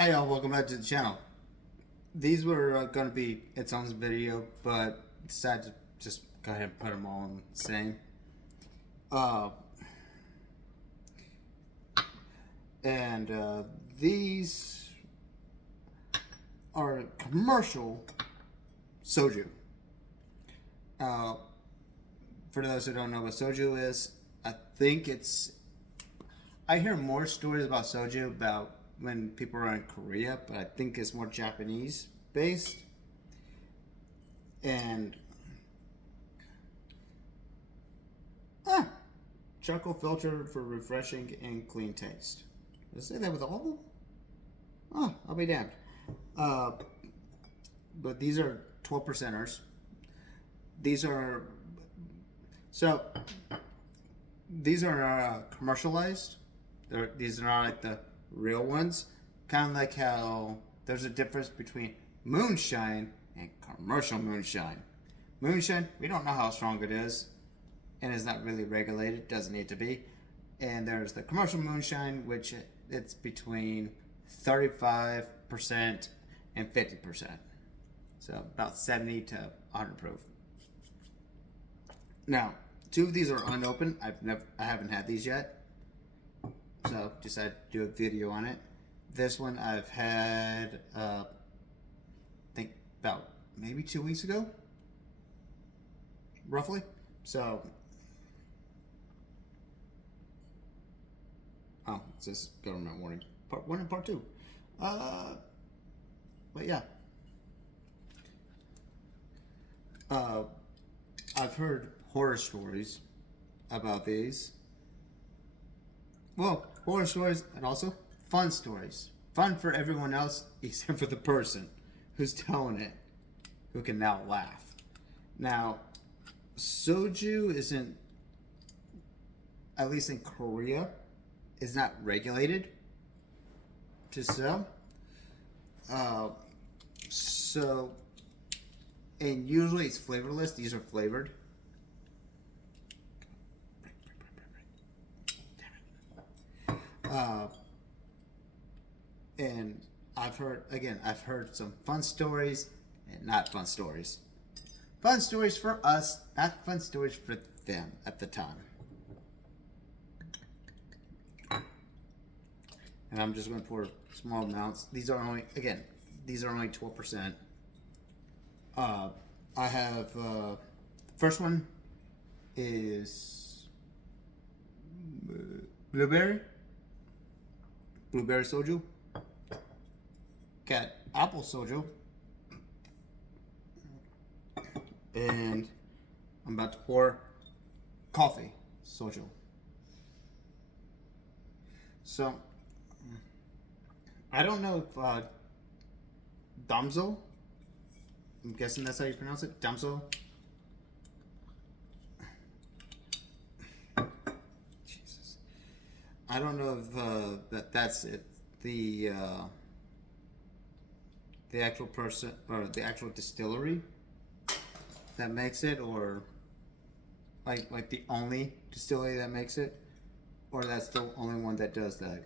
Hey y'all, welcome back to the channel. These were going to be its own video, but decided to just go ahead and put them all in the same. Uh, and these are commercial soju. Uh, for those who don't know what soju is, I think it's. I hear more stories about soju about when people are in Korea, but I think it's more Japanese based. And charcoal filter for refreshing and clean taste. Did I say that with all of them? Oh, I'll be damned. Uh, but these are 12 percenters. These are so. These are commercialized. These are not like the real ones. Kind of like how there's a difference between moonshine and commercial moonshine. Moonshine, we don't know how strong it is, and it's not really regulated. Doesn't need to be. And there's the commercial moonshine, which it's between 35% and 50%. So about 70 to 100 proof. Now, two of these are unopened. I haven't had these yet, so decided to do a video on it. This one I've had, I think about maybe 2 weeks ago, roughly. So, it's this government warning, part 1 and part 2. But yeah, I've heard horror stories about these. Well, horror stories and also fun stories. Fun for everyone else except for the person who's telling it, who can now laugh. Now, soju isn't, at least in Korea, is not regulated to sell. So, and usually it's flavorless. These are flavored. And I've heard some fun stories and not fun stories. Fun stories for us, not fun stories for them at the time. And I'm just going to pour small amounts. These are only 12%. I have, first one is blueberry soju. Got apple soju. And I'm about to pour coffee soju. So, I don't know if damso, I'm guessing that's how you pronounce it, damso. Jesus. I don't know if that's it. The actual person or the actual distillery that makes it, or like the only distillery that makes it, or that's the only one that does the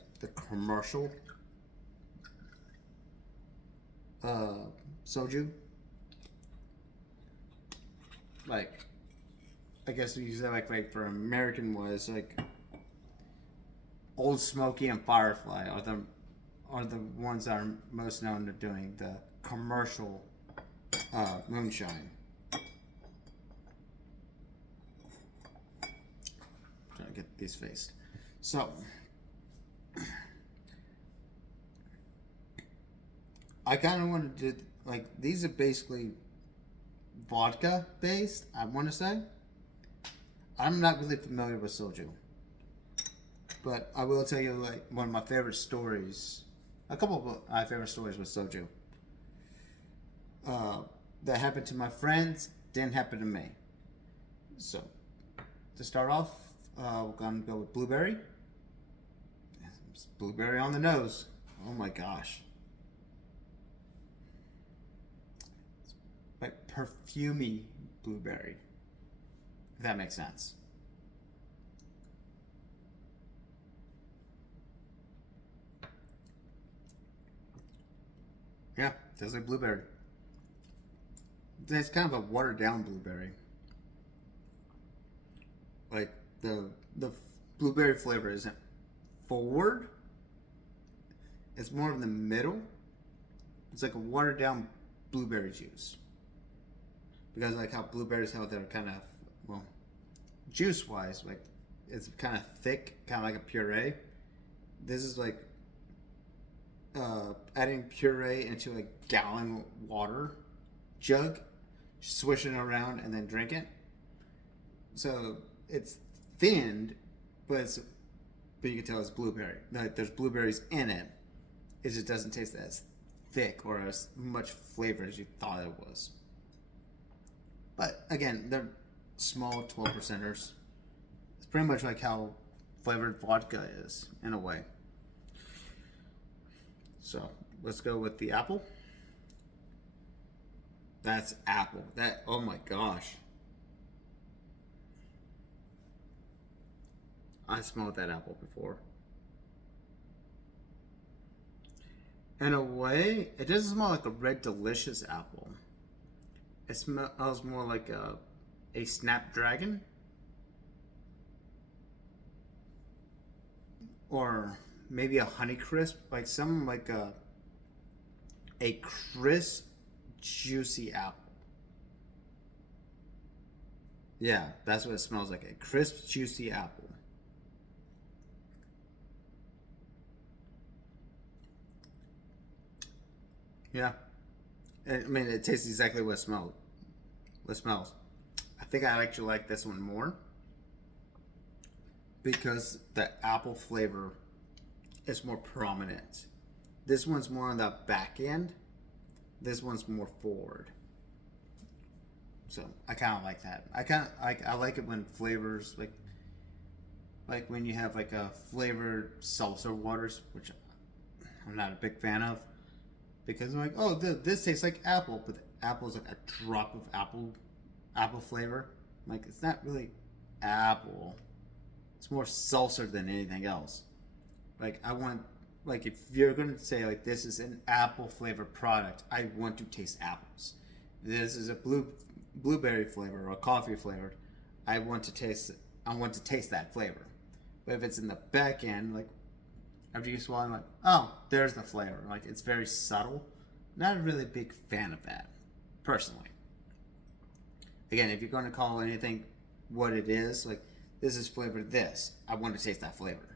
commercial soju. Like, I guess you say like for American was like Old Smoky and Firefly are the ones that are most known to doing the commercial moonshine. Trying to get these faced. So, I kind of wanted to, like, these are basically vodka based, I want to say. I'm not really familiar with soju, but I will tell you, like, one of my favorite stories, a couple of my favorite stories with soju that happened to my friends, didn't happen to me. So, to start off, we're going to go with blueberry. It's blueberry on the nose. Oh my gosh. It's like perfumey blueberry, if that makes sense. Yeah, tastes like blueberry. It's kind of a watered down blueberry. Like the blueberry flavor isn't forward. It's more in the middle. It's like a watered down blueberry juice. Because like how blueberries, how they're kind of, well, juice wise, like it's kind of thick, kind of like a puree. This is like adding puree into a gallon water jug, swishing it around, and then drink it. So it's thinned, but you can tell it's blueberry. Like there's blueberries in it. It just doesn't taste as thick or as much flavor as you thought it was. But again, they're small 12 percenters. It's pretty much like how flavored vodka is in a way. So let's go with the apple. That's apple. That, oh my gosh. I smelled that apple before. In a way, it doesn't smell like a red delicious apple. It smells more like a snapdragon, or maybe a honey crisp, like some like a crisp, juicy apple. Yeah, that's what it smells like, a crisp, juicy apple. Yeah, I mean it tastes exactly what it smells. What it smells. I think I actually like this one more because the apple flavor is more prominent. This one's more on the back end. This one's more forward. So I kind of like that. I like it when flavors like when you have like a flavored salsa waters, which I'm not a big fan of, because I'm like, oh, this tastes like apple, but the apple is like a drop of apple flavor. Like it's not really apple. It's more salsa than anything else. Like I want, like if you're gonna say like this is an apple flavored product, I want to taste apples. This is a blueberry flavor or coffee flavored. I want to taste. I want to taste that flavor. But if it's in the back end, like after you swallow, I'm like, oh, there's the flavor. Like it's very subtle. Not a really big fan of that, personally. Again, if you're going to call anything what it is, like this is flavored this, I want to taste that flavor.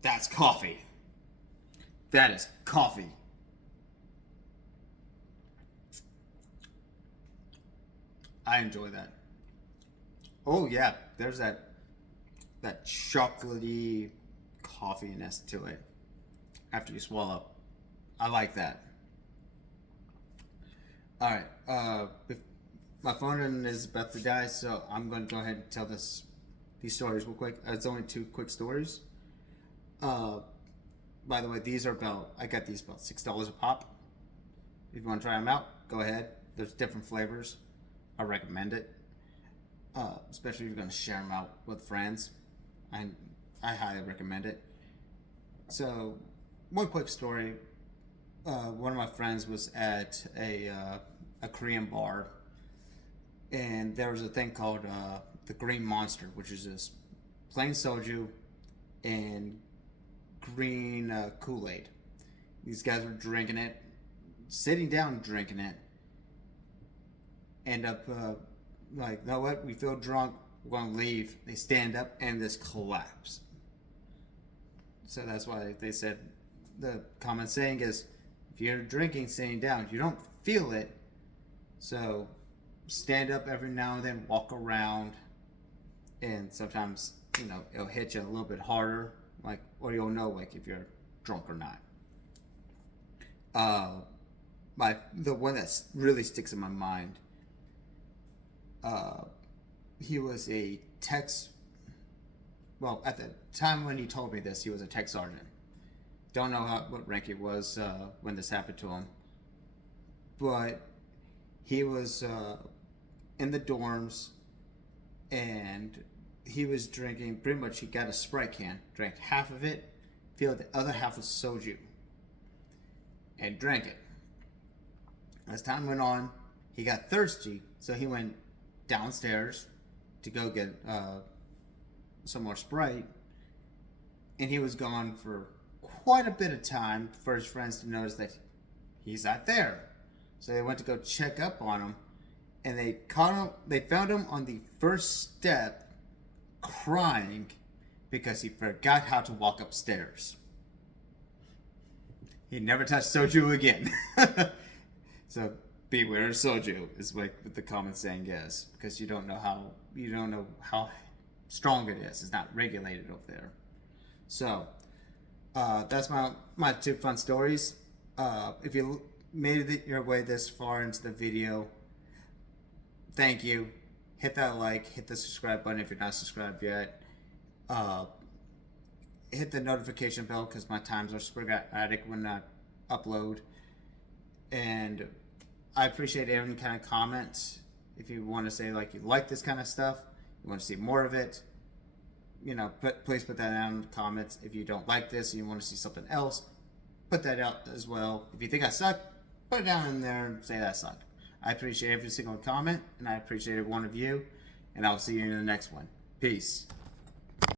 That's coffee. That is coffee. I enjoy that. Oh yeah, there's that chocolatey coffeeness to it after you swallow. I like that. All right. My phone is about to die, so I'm going to go ahead and tell these stories real quick. It's only two quick stories. Uh, by the way, these are about, I got these about $6 a pop. If you want to try them out, go ahead. There's different flavors. I recommend it, especially if you're going to share them out with friends. I, I highly recommend it. So, one quick story. One of my friends was at a Korean bar, and there was a thing called the Green Monster, which is this plain soju and green Kool Aid. These guys were drinking it, sitting down drinking it. End up like, you know what? We feel drunk. We're gonna leave. They stand up and this collapse. So that's why they said the common saying is, if you're drinking sitting down, you don't feel it. So stand up every now and then, walk around, and sometimes it'll hit you a little bit harder, like, or you'll know like if you're drunk or not. Uh, the one that really sticks in my mind. Uh, he was a Tex. Well, at the time when he told me this, he was a tech sergeant. Don't know what rank he was when this happened to him, but he was in the dorms, and he was drinking. Pretty much, he got a Sprite can, drank half of it, filled the other half with soju. and drank it. As time went on, he got thirsty, so he went downstairs to go get some more Sprite, and he was gone for quite a bit of time for his friends to notice that he's not there. So they went to go check up on him, and they caught him. They found him on the first step, crying because he forgot how to walk upstairs. He never touched Soju again. So beware of Soju is what the common saying is, because you don't know how strong it is. It's not regulated over there. So that's my 2 fun stories. If you made it your way this far into the video, thank you. Hit that like, hit the subscribe button if you're not subscribed yet. Hit the notification bell because my times are sporadic when I upload. And I appreciate any kind of comments. If you want to say like you like this kind of stuff, you want to see more of it, please put that down in the comments. If you don't like this and you want to see something else, put that out as well. If you think I suck, put it down in there and say that I suck. I appreciate every single comment, and I appreciate every one of you, and I'll see you in the next one. Peace.